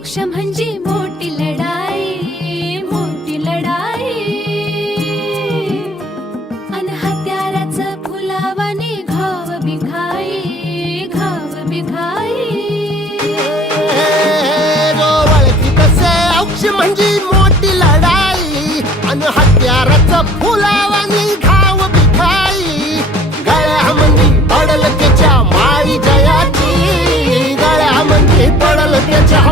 मोक्ष म्हणजे मोठी लढाई.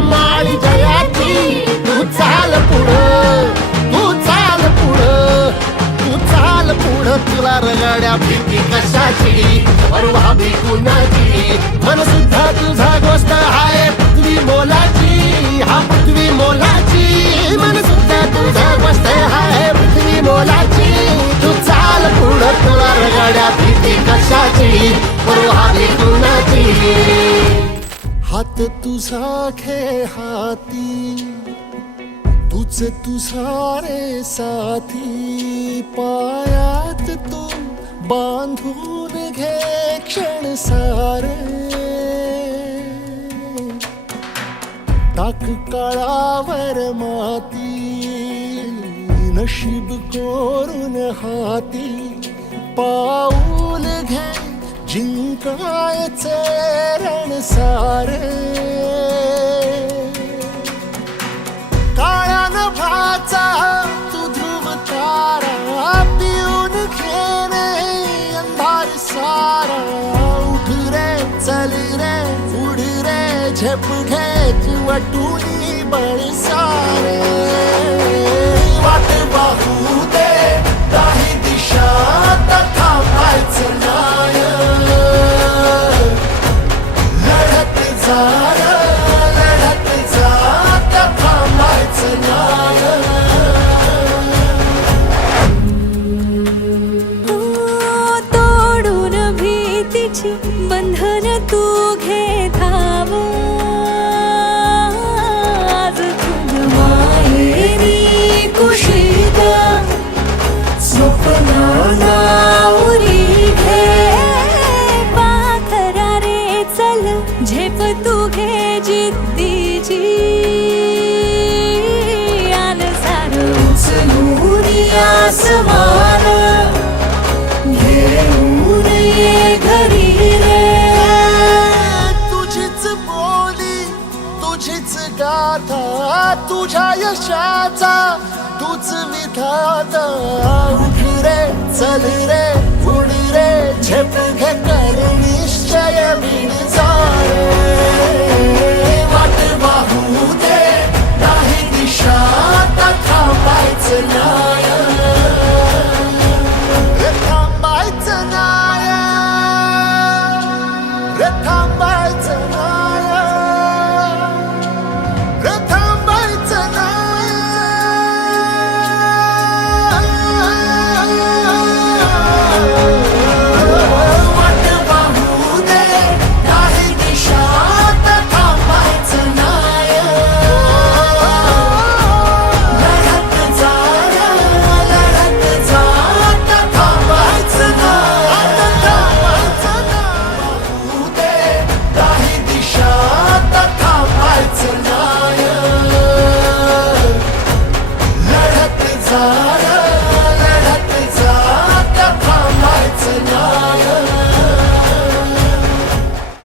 माळी जयाची तू चाल पुढं तू चाल पुढं तू चाल पुढं. तुला रगाड्या भीती कशाची? परवा भी कुणाची? मन सुद्धा तुझा गोष्ट हाय पृथ्वी मोलाची. हा पृथ्वी मोलाची. मन सुद्धा तुझा गोष्ट हाय पृथ्वी मोलाची. तू चाल पुढं तुला रगाड्या भीती कशाची? परवा भी कुणाची? हात तुझा खे हाती तुझ तुझा रे साथी. पायात तू बांधून घे क्षण सारे. टाक काळावर माती नशीब कोरून हाती. पाऊल घे जिंकायचे रण सारे. काळ्या नभाचा तू ध्रुव तारा पिऊन घेणे अंधार सारा. उठ रे चल रे उड रे झेप घे वटुनी बळसा बंधन तू घे धाव आज तुझ माहेरी स्वप्नाला उरी घे. पाखरा रे चल झेप तू घे जिद्दीची. आल सार उचलून आसमान गाथा तुझ्या यशाचा तूच विधा उठ रे चल रे उड रे झेप घे कर निश्चय विणचा वाट वाहू दे नाही दिशा तथा पायच ना